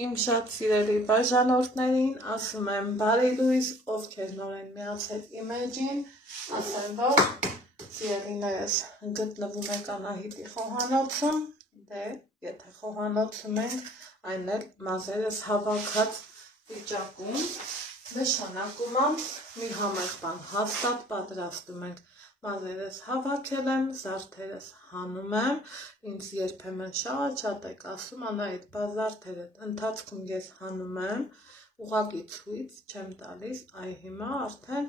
Իմ շատ սիրելի բաժանորդներին ասում եմ բարի լույս, ովքեր նոր են միացել իմ էջին, ասեմ, որ սիրելիներս գտնվում եք Անահիտի խոհանոցում, դե եթե խոհանոցում ենք, այն էլ մազերս հավաքած վիճակում, նշանակում մի համեղ բան հաստատ պատրաստում ենք, մազերս հավաքել եմ, զարդերս հանում եմ, ինձ երբեմն շատ եք ասում, Անահիտ, բա զարդերդ ընթացքում ես հանում եմ, ուղղակի ցույց չեմ տալիս, այ հիմա արդեն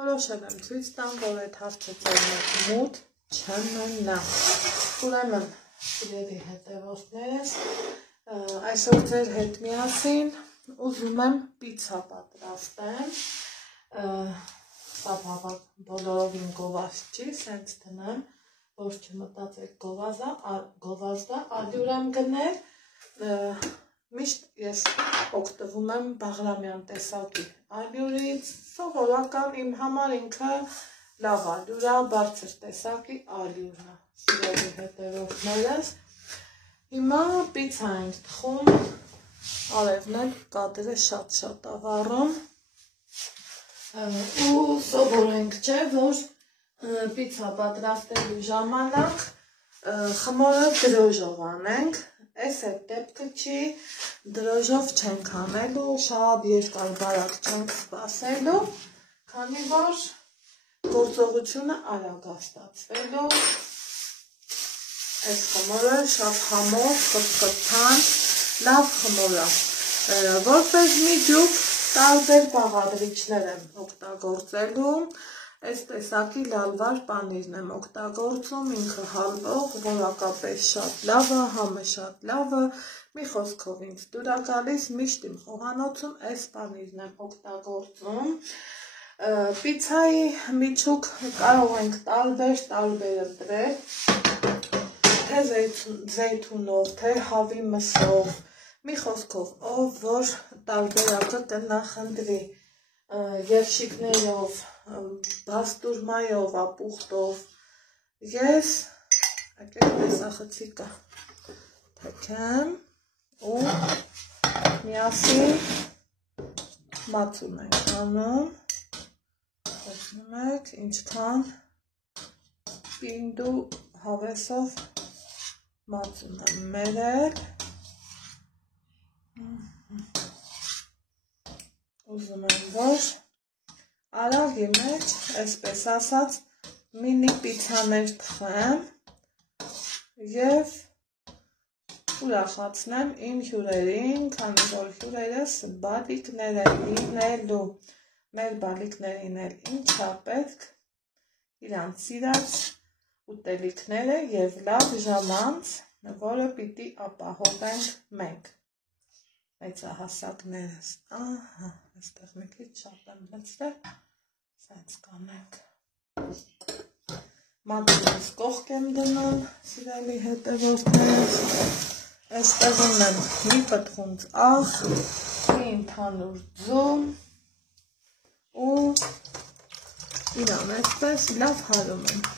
որոշել եմ ցույց տամ, որ այդ հարցը ձեր մոտ չմնա։ Ուրեմն, սիրելի հետևորդներս, այսօր ձեր հետ միասին ուզում եմ պիցցա պատրաստեմ, սա բավական բոլորովին գովազդ չի, սենց տնեմ, որ չմտածեք գովազդա, ալյուր եմ գնել, միշտ ես օգտվում եմ Բաղրամյան տեսակի ալյուրից, սովորական իմ համար ինքը լավ ալյուր է, բարձր տեսակի ալյուրն է, սիրելի հետևորդներս, հիմա պիցցա ենք թխում, արևն էլ կադրը շատ ավառում, ու սովորենք չէ, որ պիցցա պատրաստելու ժամանակ խմորը դրոժով անենք, այս այդ դեպքը չի, դրոժով չենք անելու, շատ երկար բարակ չենք սպասելու, քանի որ գործողությունը արագ է ստացվելու, այս խմորը շատ համով, խտխտան, լավ խմոր է, որպես միջուկ տարբեր բաղադրիչներ եմ օգտագործելու, այս տեսակի լալվար պանիրն եմ օգտագործում, ինքը հալվող, որակապես շատ լավ է, համը շատ լավ է, մի խոսքով ինձ դուր է գալիս, միշտ իմ խոհանոցում այս պանիրն եմ օգտագործում, պիցցայի միջուկ կարող ենք տարբեր ընտրել, թե զեյթունով, թե հավի մսով, մի խոսքով, ով որ տարբերակը կնախընտրի, երշիկներով, բաստուրմայով, ապուխտով, ես տեսախցիկը թքեմ ու միասին մածուն ենք անում, տեսնում եք, ինչքան պինդու հավեսով մածուն եմ մերել, ուզում եմ, որ արագի մեջ, այսպես ասած, մինի պիցցաներ թխեմ և ուրախացնեմ իմ հյուրերին, քանի որ հյուրերս բալիկներ են լինելու, մեր բալիկներին էլ ինչա պետք, իրանց սիրած ուտելիքները և լավ ժամանց, որը պիտի ապահովենք մենք, մեծահասակներս, այստեղ մի քիչ շատ եմ լցրել, սենց կանենք, մածունս կողք եմ դնում, սիրելի հետևորդներս, այստեղ ունեմ մի պտղունց աղ, մի ընդհանուր ձու ու իրան այսպես լավ հարում եմ,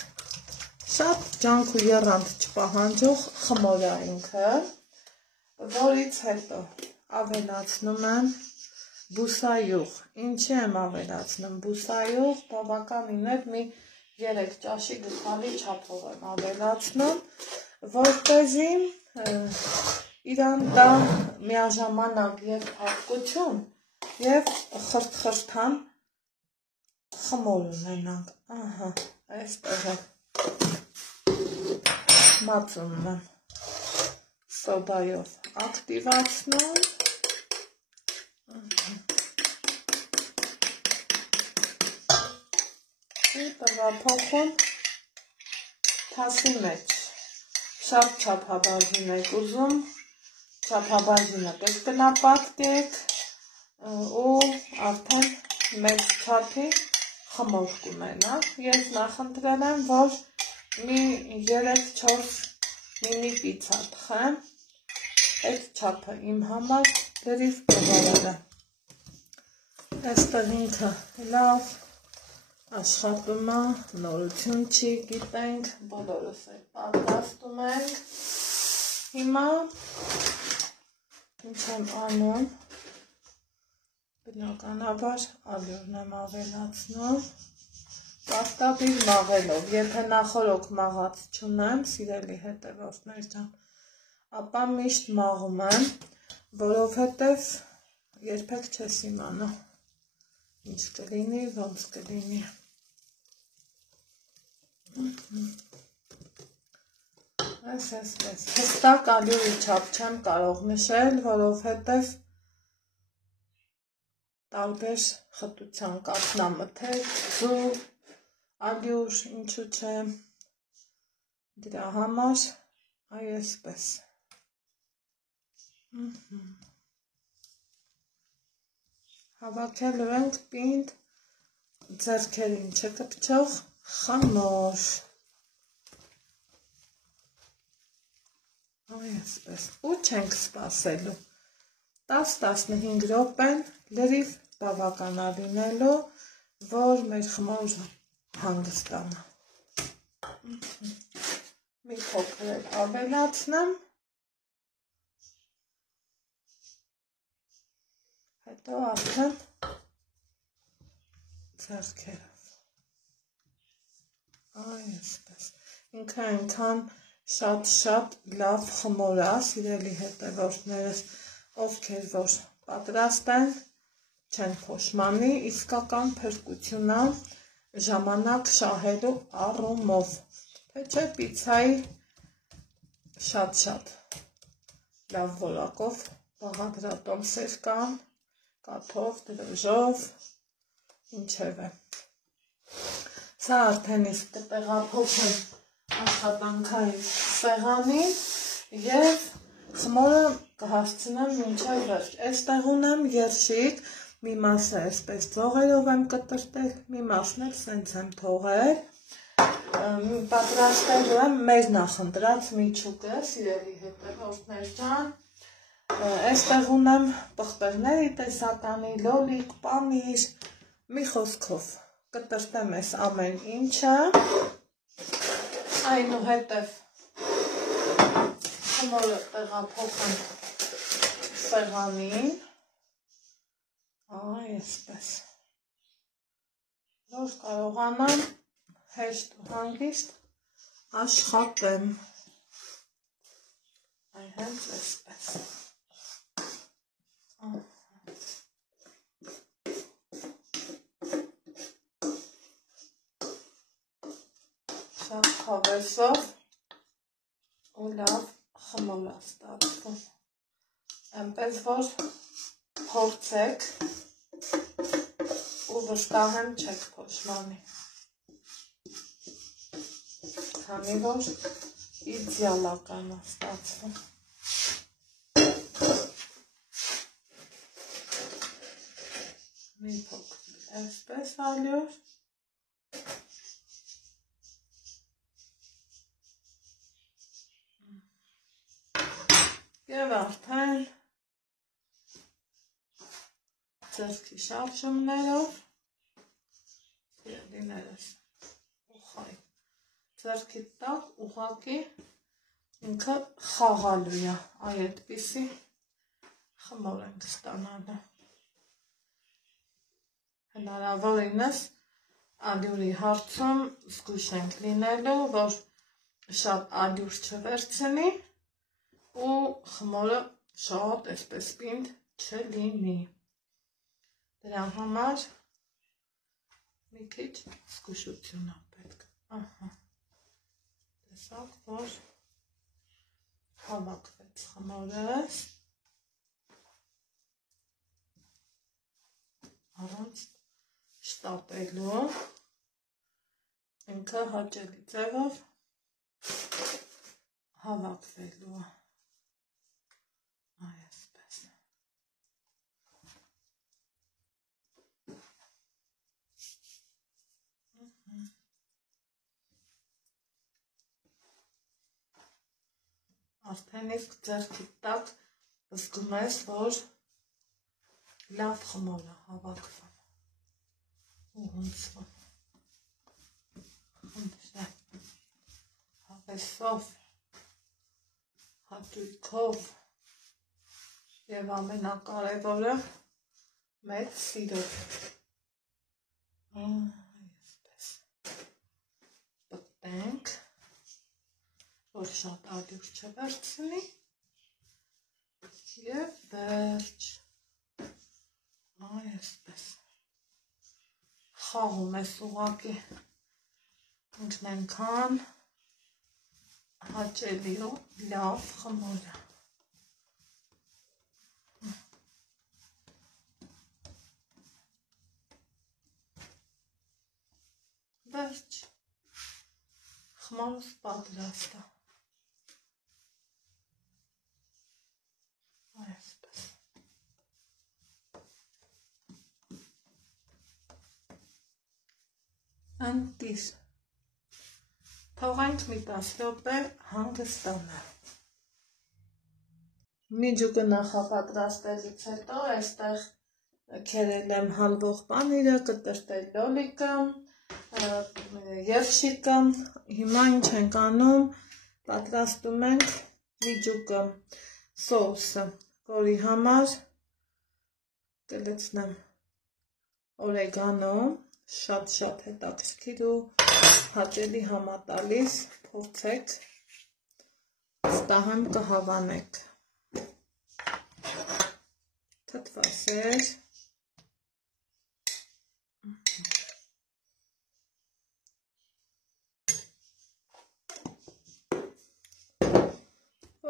շատ ջանք ու եռանդ չպահանջող խմոր է ինքը, որից հետո ավելացնում եմ բուսայուղ, ինչի եմ ավելացնում բուսայուղ, բավականին էլ մի 3 ճաշի գլխավի չափով եմ ավելացնում, որպեսզի իրան տա միաժամանակ և փափկություն և խրթխրթան խմոր ունենանք, այստեղ է մածունն եմ սոդայով ակտիվացնում, տվափոխում թասի մեջ, շատ չափաբաժին եք ուզում, չափաբաժինը կգնապատկեք ու արդեն մեծ չափի խմոր կունենա, ես նախընտրել եմ, որ մի 3-4 մինի պիցցա թխեմ, այդ չափը իմ համար լրիվ բավարար է, այստեղ ինքը լավ աշխատում է, նորություն չի, գիտենք, բոլորս էլ պատրաստում ենք, հիմա ինչ եմ անում, բնականաբար ալյուրն եմ ավելացնում, պաստապիր մաղելով, եթե նախորոք մաղած չունեմ, սիրելի հետևորդներ ջան, ապա միշտ մաղում եմ, որովհետև երբեք չես իմանա, ինչ կլինի, ոնց կլինի։ Հստակ ալյուրի չափ չեմ կարող նշել, որովհետև տարբեր խտության կաթնամթեր, ձու, ալյուր, ինչու չէ, դրա համար այսպես։ Հավաքելու ենք պինդ ձեռքերին չկպչող խմոր։ Այսպես, ու չենք սպասելու, 10-15 րոպեն լրիվ բավականա լինելու, որ մեր խմորը հանգստանա։ Մի փոքր ավելացնեմ, հետո արդեն ձեռքերով։ Այսպես, ինքը այնքան շատ լավ խմոր է, սիրելի հետևորդներս, ովքեր որ պատրաստ են, չեն փոշմանի, իսկական փրկություն է ժամանակ շահելու առումով, թե չէ պիցայի շատ լավ որակով բաղադրատոմսեր կան, կաթով, դրոժով, ինչևէ։ Սա արդեն իսկ կտեղափոխեմ աշխատանքային սեղանին և խմորը կհասցնեմ մինչև վերջ։ Այստեղ ունեմ երշիկ, մի մասը այսպես ծողերով եմ կտրտել, մի մասն էլ սենց եմ թողել։ Պատրաստելու եմ մեր նախընտրած միջուկը, սիրելի հետևորդներ ջան։ Այստեղ ունեմ պղպեղների տեսականի, լոլիկ, պանիր, մի խոսքով կտրտեմ այս ամեն ինչը, այնուհետև խմորը տեղափոխեմ սեղանին, այսպես, որ կարողանամ հեշտ ու հանգիստ աշխատեմ, հենց այսպես։ Շատ հավեսով ու լավ խմոր է ստացվում, այնպես որ փորձեք ու վստահ եմ չեք փոշմանի, քանի որ իդեալական է ստացվում։ Մի փոքր այսպես ալյուր, և արդեն ձեռքի շարժումներով, սիրելիներս, ուղղակի, ձեռքի տակ ուղղակի ինքը խաղալու է, այդպիսի խմոր ենք ստանալու։ Հնարավորինս ալյուրի հարցում զգույշ ենք լինելու, որ շատ ալյուր չվերցնի ու խմորը շատ այսպես պինդ չլինի։ Դրա համար մի քիչ զգուշություն է պետք։ Տեսակ, որ հավաքվեց խմորս, առանց շտապելու, ինքը հաճելի ձևով հավաքվելու է, այսպես։ Արդեն իսկ ձեռքի տակ զգում ես, որ լավ խմոր է հավաքվում ու հունցվում։ Հավեսով, հաճույքով Եվ ամենակարևորը մեծ սիրով։ Այսպես պտտենք, որ շատ ալյուր չվերցնի և վերջ։ Այսպես խաղում ես ուղղակի ինքն ենքան հաճելի ու լավ խմորը։ Վերջ, խմորս պատրաստ է։ Այսպես։ Ընտիր։ Թողենք մի 10 րոպե հանգստանալ։ Միջուկը նախապատրաստելուց հետո այստեղ քերել եմ հալվող պանիրը, կտրտել լոլիկը և շիկը։ Հիմա ինչ ենք անում, պատրաստում ենք միջուկը, սոուսը, որի համար կլցնեմ օրեգանո, շատ հետաքրքիր ու հաճելի համատալիս, փորձեք, ստահեմ կհավանեք։ Թթվասեր,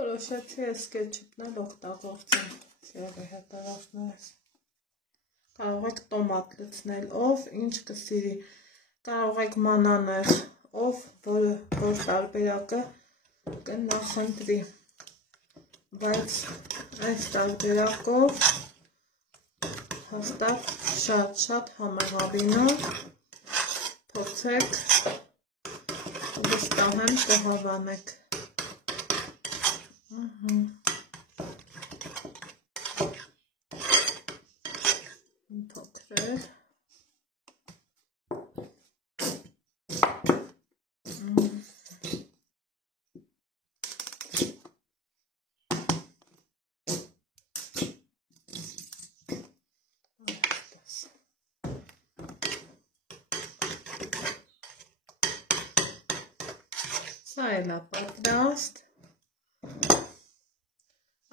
որոշեցի ես կետչուպն օգտագործեմ, սիրելի հետևորդներս։ Կարող եք տոմատ լցնել, ով ինչ կսիրի, կարող եք մանանեխ, ով որ տարբերակը կնախընտրի, բայց այս տարբերակով հաստատ շատ համեղավինու, փորձեք վստահեմ կհավանեք։ Փոքրել։ Սա էլ է պատրաստ։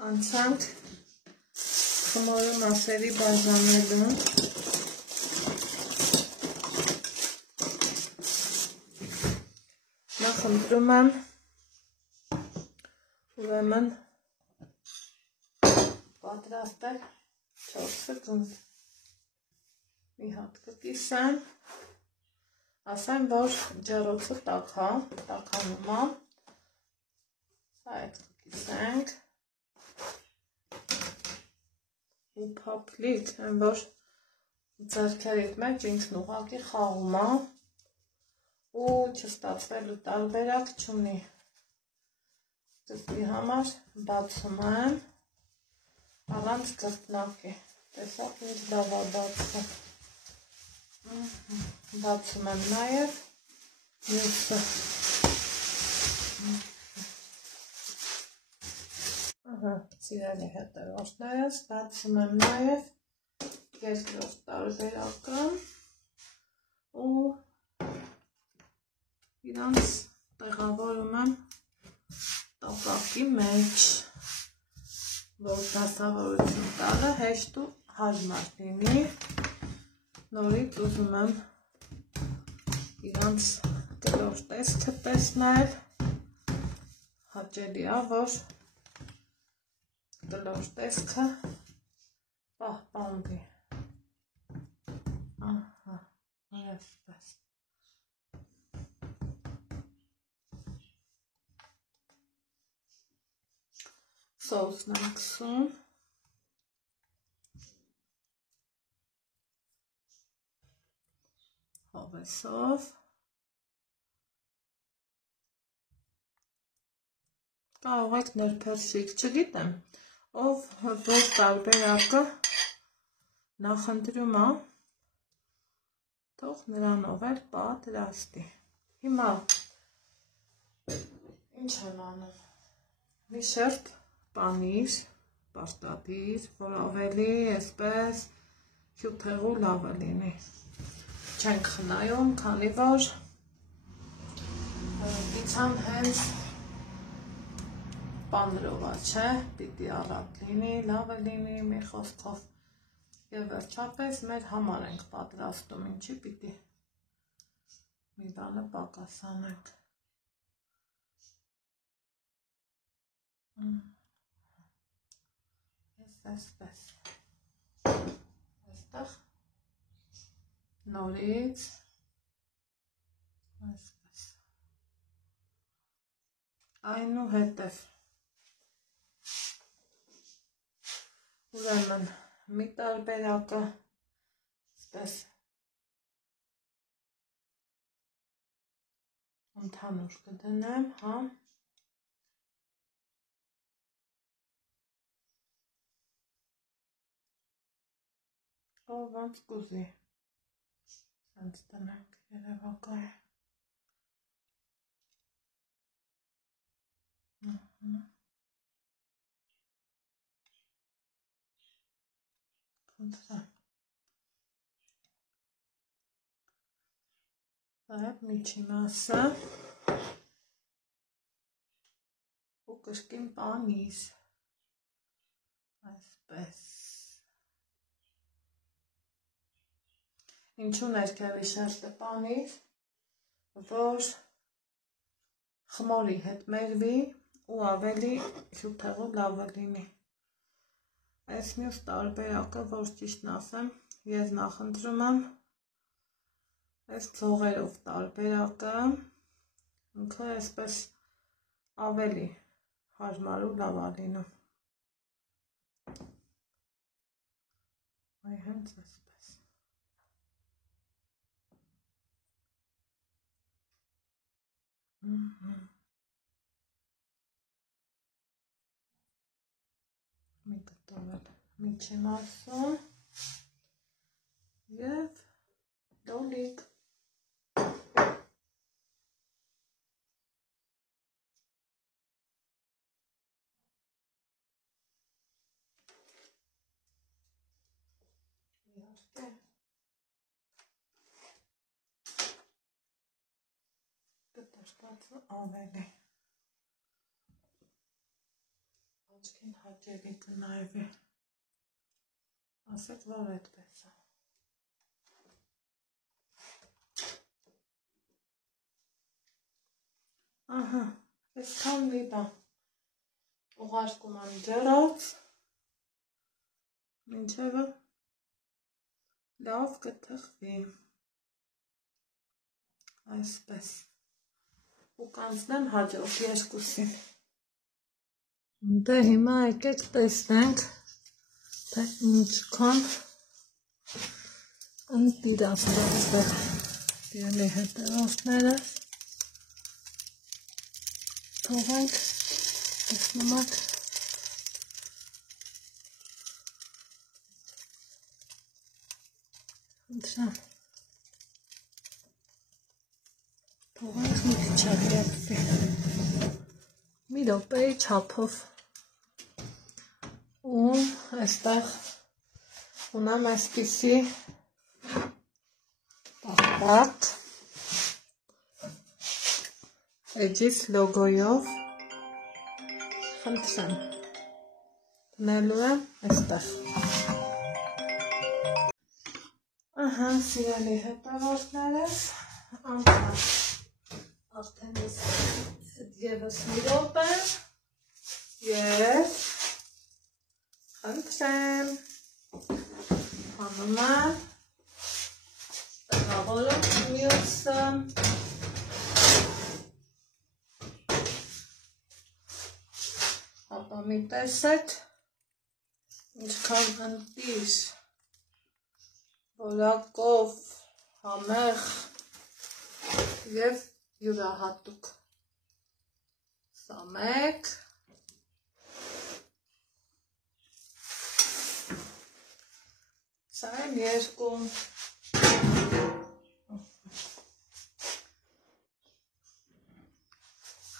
Անցանք խմորու մասերի բաժանելուն։ Նախ ընտրում եմ ուրեմն պատրաստել 4 ձունդ։ Մի հատ կկիսեմ, ասեմ, որ ջեռոցը տաքանում է, այդ կկիսենք ու փափլիկ, այն որ ձեռքերիդ մեջ ինքն ուղղակի խաղում է ու չստացվելու տարբերակ չունի։ Դեպի համար բացում եմ առանց կրկնակի, տեսակ ինչ լավ է բացվում։ Բացում եմ նաև մյուսը։ Սիրելի հետևորդներս, բացում եմ նաև երկրորդ տարբերակը ու իրանց տեղավորում եմ տոկակի մեջ, որ դասավորություն տալը հեշտ ու հարմար լինի։ Նորից ուզում եմ իրանց կլոր տեսքը տեսնել, հաճելի է, որ կլոր տեսքը պահպանվի։ Այսպես։ Սոուսն եմ քսում։ Հովեսով։ Կարող եք նրբերշիկ, չգիտեմ, ով որ տարբերակը նախընտրում է, թող նրանով էլ պատրաստի։ Հիմա ինչ եմ անում, մի շերտ պանիր պարտադիր, որ ավելի այսպես հյութեղու լավը լինի։ Չենք խնայում, քանի որ իցան հենց պանրովա, չէ, պիտի առատ լինի, լավը լինի, մի խոսքով և վերջապես մեր համար ենք պատրաստում, ինչի պիտի մի բանը պակասանենք։ Այսպես, այստեղ նորից, այսպես, այնուհետև, ուրեմն մի տարբերակը, այսպես, ընդհանուր կդնեմ, հա, ոնց կուզի, սենց տնենք երևակայ է, խնդրեմ, այդ միջի մասը ու կրկին պանիր, այսպես, ինչու ներքևի շերտը պանիր, որ խմորի հետ մերվի ու ավելի հյութեղու լավը լինի։ Այս մյուս տարբերակը, որ ճիշտն ասեմ, ես նախընտրում եմ այս ձողերով տարբերակը, ինքը այսպես ավելի հարմար ու լավ է լինում։ Այ հենց այսպես։ Մի կտավել միջի մասում և լոլիկ։ Իհարկե կտրտածը ավելի աչքին հաճելի կնայվի, ասեք, որ այդպես է։ Ահա, այսքան մի բան ուղարկում եմ ջրած, մինչև լավ կթխվի, այսպես, ու կանցնեմ հաջորդ երկուսին։ Դե հիմա եկեք տեսնենք, թե ինչքան ընտիրաստացվող դիելի հետևորդները թողենք, տեսնում եք, ընդրամ, թողենք մի քիչ մի րոպեի չափով ու այստեղ ունեմ այսպիսի պահպատ Edges լոգոյով, խնդրեմ, դնելու եմ այստեղ։ Ահա, սիրելի հետևորդներս, անցանք արդեն ևս մի րոպե և խնդրեմ հանում եմ տեղավորում մյուսը ապա մի տեսեք ինչքան ընտիր որակով համեղ և յուրահատուկ սա մեկ սա եմ երկու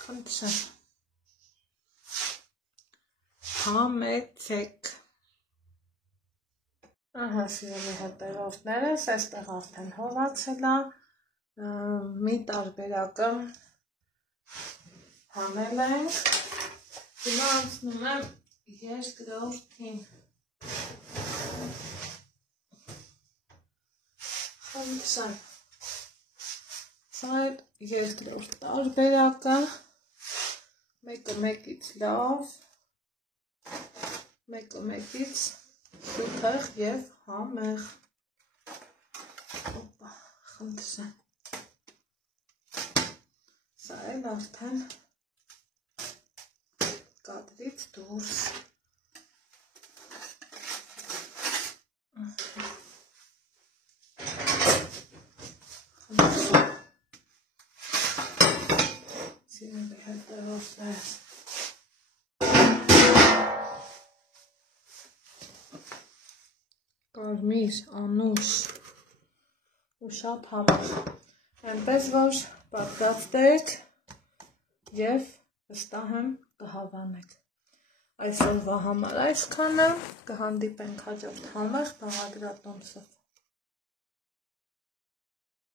խնդրեմ համեցեք։ Ահա սիրելի հետևորդներս, այստեղ արդեն հովացել է, մի տարբերակը հանել ենք, հիմա անցնում եմ երկրորդին։ Խնդրեմ, սա է երկրորդ տարբերակը, մեկը մեկից լավ, մեկը մեկից սուփեղ և համեղ։ Խնդրեմ, սա էլ արդեն կադրից դուրս։ Սիրելի հետևորդներ, կարմիր, անուշ ու շատ համեղ, այնպես որ պատրաստեք և վստահ եմ կհավանեք։ Այսօրվա համար այսքանը, կհանդիպենք հաջորդ համեղ բաղադրատոմսով։